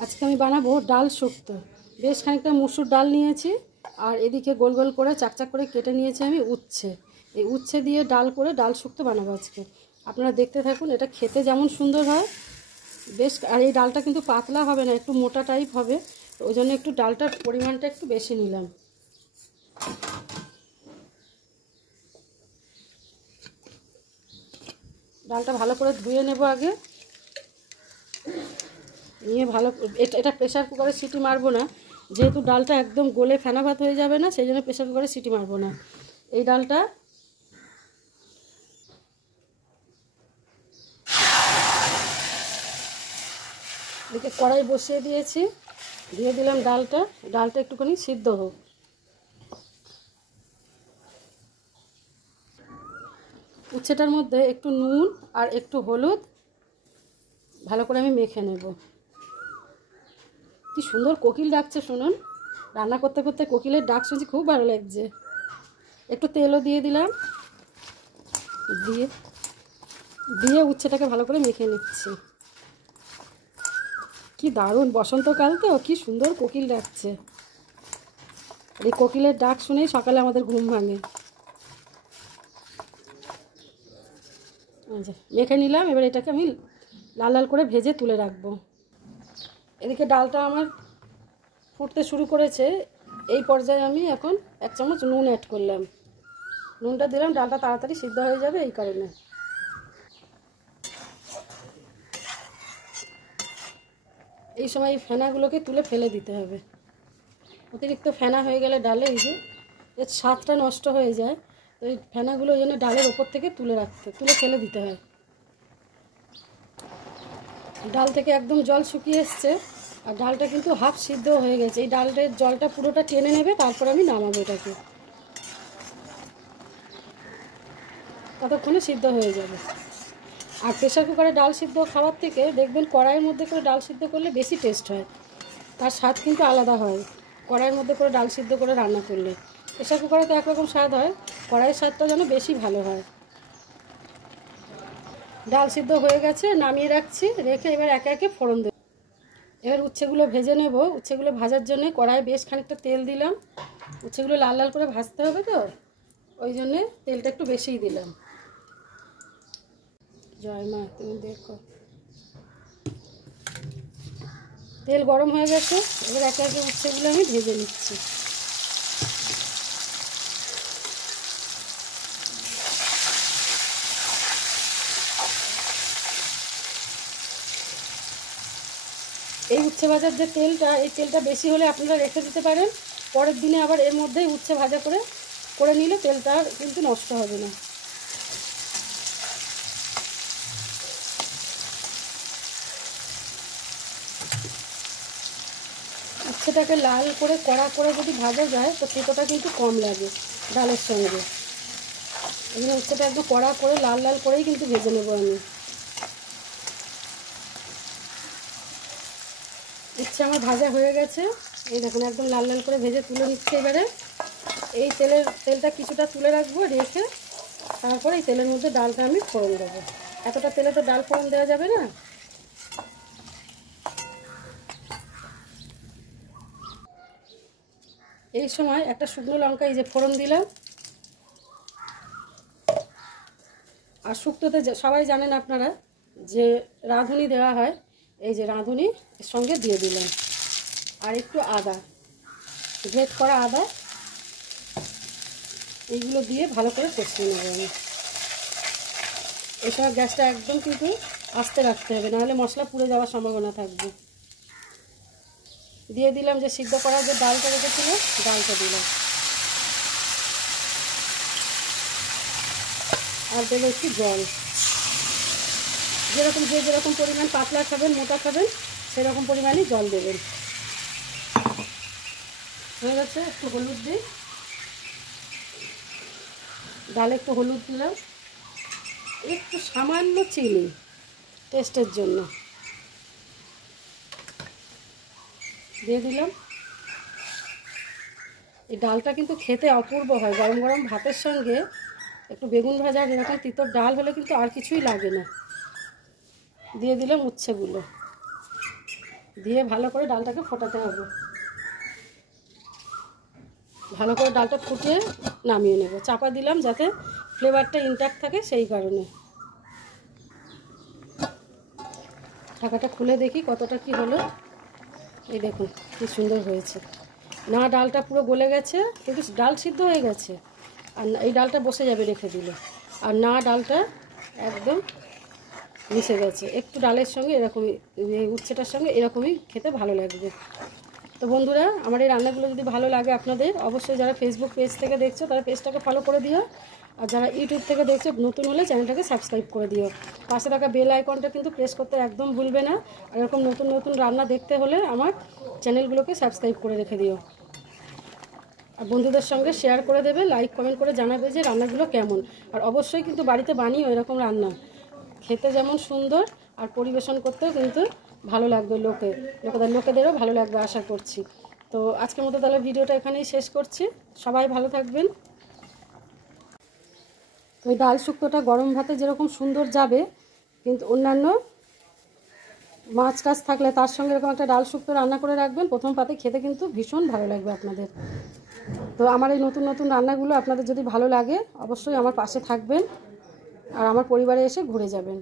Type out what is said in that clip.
আজকে আমি বানাবো ডাল শুক্তো। বেশ খানিকটা মুসুর ডাল নিয়েছি আর এদিকে গোল গোল করে চাকচাক করে কেটে নিয়েছি আমি উচ্ছে। এই উচ্ছে দিয়ে ডাল করে ডাল শুক্তো বানাবো আজকে। আপনারা দেখতে থাকুন, এটা খেতে যেমন সুন্দর হয় বেশ। আর এই ডালটা কিন্তু পাতলা হবে না, একটু মোটা টাইপ হবে, ওই জন্য একটু ডালটার পরিমাণটা একটু বেশি নিলাম। ডালটা ভালো করে ধুয়ে নেব আগে, নিয়ে ভালো এটা প্রেসার কুকারে সিটি মারবো না, যেহেতু ডালটা একদম গলে ফেনা ভাত হয়ে যাবে না, সেই জন্য প্রেসার কুকারে সিটি মারবো না। এই ডালটা এদিকে কড়াই বসিয়ে দিয়েছি, দিয়ে দিলাম ডালটা একটুখানি সিদ্ধ হোক। উচ্ছেটার মধ্যে একটু নুন আর একটু হলুদ ভালো করে আমি মেখে নেব। কি সুন্দর কোকিল ডাকছে শুনুন, রান্না করতে করতে কোকিলের ডাক শুনছি, খুব ভালো লাগছে। একটু তেলও দিয়ে দিলাম, দিয়ে উচ্ছেটাকে ভালো করে মেখে নিচ্ছি। কি দারুণ বসন্তকাল তো, কি সুন্দর কোকিল ডাকছে। এই কোকিলের ডাক শুনেই সকালে আমাদের ঘুম ভাঙে। মেখে নিলাম, এবার এটাকে আমি লাল লাল করে ভেজে তুলে রাখবো। এদিকে ডালটা আমার ফুটতে শুরু করেছে, এই পর্যায়ে আমি এখন 1 চামচ নুন অ্যাড করলাম। নুনটা দিলাম, ডালটা তাড়াতাড়ি সিদ্ধ হয়ে যাবে এই কারণে। এই সময় এই ফেনাগুলোকে তুলে ফেলে দিতে হবে। অতিরিক্ত ফেনা হয়ে গেলে ডালে এই যে এর স্বাদটা নষ্ট হয়ে যায়, তো এই ফেনাগুলো ওই জন্য ডালের ওপর থেকে তুলে ফেলে দিতে হয়। ডাল থেকে একদম জল শুকিয়ে এসছে, আর ডালটা কিন্তু হাফ সিদ্ধ হয়ে গেছে। এই ডালের জলটা পুরোটা টেনে নেবে, তারপর আমি নামাবো এটাকে, ততক্ষণে সিদ্ধ হয়ে যাবে। আর প্রেসার কুকারে ডাল সিদ্ধ খাওয়ার থেকে দেখবেন কড়াইয়ের মধ্যে করে ডাল সিদ্ধ করলে বেশি টেস্ট হয়, তার স্বাদ কিন্তু আলাদা হয় কড়াইয়ের মধ্যে করে ডাল সিদ্ধ করে রান্না করলে। প্রেসার কুকারে তো একরকম স্বাদ হয়, কড়াইয়ের স্বাদটা যেন বেশি ভালো হয়। ডাল সিদ্ধ হয়ে গেছে, নামিয়ে রাখছি, রেখে এবার একে একে ফোড়ন দেব। এবার উচ্ছেগুলো ভেজে নেব। উচ্ছেগুলো ভাজার জন্য কড়াইয়ে বেশ খানিকটা তেল দিলাম। উচ্ছেগুলো লাল লাল করে ভাজতে হবে তো, ওই জন্যে তেলটা একটু বেশিই দিলাম। জয় মা, তুমি দেখো। তেল গরম হয়ে গেছে, এবার একে একে উচ্ছেগুলো আমি ভেজে নিচ্ছি। এই উচ্ছে ভাজার যে তেলটা, এই তেলটা বেশি হলে আপনারা রেখে দিতে পারেন, পরের দিনে আবার এর মধ্যেই উচ্ছে ভাজা করে নিলে তেলটা কিন্তু নষ্ট হবে না। উচ্ছেটাকে লাল করে কড়া করে যদি ভাজা যায় তো তেতোটা কিন্তু কম লাগে ডালের সঙ্গে। এখানে উচ্ছেটা একদম কড়া করে লাল লাল করেই কিন্তু ভেজে নেব আমি। উচ্ছে আমার ভাজা হয়ে গেছে, এই দেখুন একদম লাল লাল করে ভেজে তুলে নিচ্ছে। এবারে এই তেলটা কিছুটা তুলে রাখবো, রেখে তারপরে এই তেলের মধ্যে ডালটা আমি ফোড়ন দেবো। এতটা তেলে তো ডাল ফোড়ন দেওয়া যাবে না। এই সময় একটা শুকনো লঙ্কা এই যে ফোড়ন দিলাম। আর শুক্তোতে সবাই জানেন আপনারা যে রাঁধুনি দেওয়া হয়, এই যে রাঁধুনি এর সঙ্গে দিয়ে দিলাম। আর একটু আদা, গ্রেট করা আদা, এইগুলো দিয়ে ভালো করে কষিয়ে নেব আমি। এই সময় গ্যাসটা একদম কিন্তু আস্তে রাখতে হবে, নাহলে মশলা পুড়ে যাওয়ার সম্ভাবনা থাকবে। দিয়ে দিলাম যে সিদ্ধ করা যে ডালটা রেখেছিল, ডালটা দিলাম। আর দেবো একটু জল, যেরকম পরিমাণ পাতলা খাবেন মোটা খাবেন সেরকম পরিমাণই জল দেবেন। হয়ে গেছে, একটু হলুদ দিই, ডালে একটু হলুদ দিলাম, একটু সামান্য চিনি টেস্টের জন্য দিয়ে দিলাম। এই ডালটা কিন্তু খেতে অপূর্ব হয়, গরম গরম ভাতের সঙ্গে একটু বেগুন ভাজা এরকম তিতর ডাল হলে কিন্তু আর কিছুই লাগে না। দিয়ে দিলাম উচ্ছেগুলো, দিয়ে ভালো করে ডালটাকে ফোটাতে হবে। ভালো করে ডালটা ফুটিয়ে নামিয়ে নেব। চাপা দিলাম যাতে ফ্লেভারটা ইনট্যাক্ট থাকে, সেই কারণে। ঢাকাটা খুলে দেখি কতটা কি হলো। এই দেখুন কি সুন্দর হয়েছে। না ডালটা পুরো গলে গেছে, কিন্তু ডাল সিদ্ধ হয়ে গেছে, আর এই ডালটা বসে যাবে রেখে দিলে। আর না ডালটা একদম মিশে গেছে, একটু ডালের সঙ্গে এরকমই, উচ্ছেটার সঙ্গে এরকমই খেতে ভালো লাগবে। তো বন্ধুরা, আমার এই রান্নাগুলো যদি ভালো লাগে আপনাদের, অবশ্যই যারা ফেসবুক পেজ থেকে দেখছো তারা পেজটাকে ফলো করে দিও, আর যারা ইউটিউব থেকে দেখছো নতুন হলে চ্যানেলটাকে সাবস্ক্রাইব করে দিও। পাশে থাকা বেল আইকনটা কিন্তু প্রেস করতে একদম ভুলবে না। আর এরকম নতুন নতুন রান্না দেখতে হলে আমার চ্যানেলগুলোকে সাবস্ক্রাইব করে রেখে দিও। আর বন্ধুদের সঙ্গে শেয়ার করে দেবে, লাইক কমেন্ট করে জানাবে যে রান্নাগুলো কেমন। আর অবশ্যই কিন্তু বাড়িতে বানিও এরকম রান্না, খেতে যেমন সুন্দর আর পরিবেশন করতেও কিন্তু ভালো লাগবে, লোকেদেরও ভালো লাগবে আশা করছি। তো আজকের মতো তাহলে ভিডিওটা এখানেই শেষ করছি। সবাই ভালো থাকবেন। তো এই ডাল শুক্তোটা গরম ভাতে যেরকম সুন্দর যাবে, কিন্তু অন্যান্য মাছ টাছ থাকলে তার সঙ্গে এরকম একটা ডাল শুক্তো রান্না করে রাখবেন, প্রথম পাতে খেতে কিন্তু ভীষণ ভালো লাগবে আপনাদের। তো আমার এই নতুন নতুন রান্নাগুলো আপনাদের যদি ভালো লাগে, অবশ্যই আমার পাশে থাকবেন আর আমার পরিবারে এসে ঘুরে যাবেন।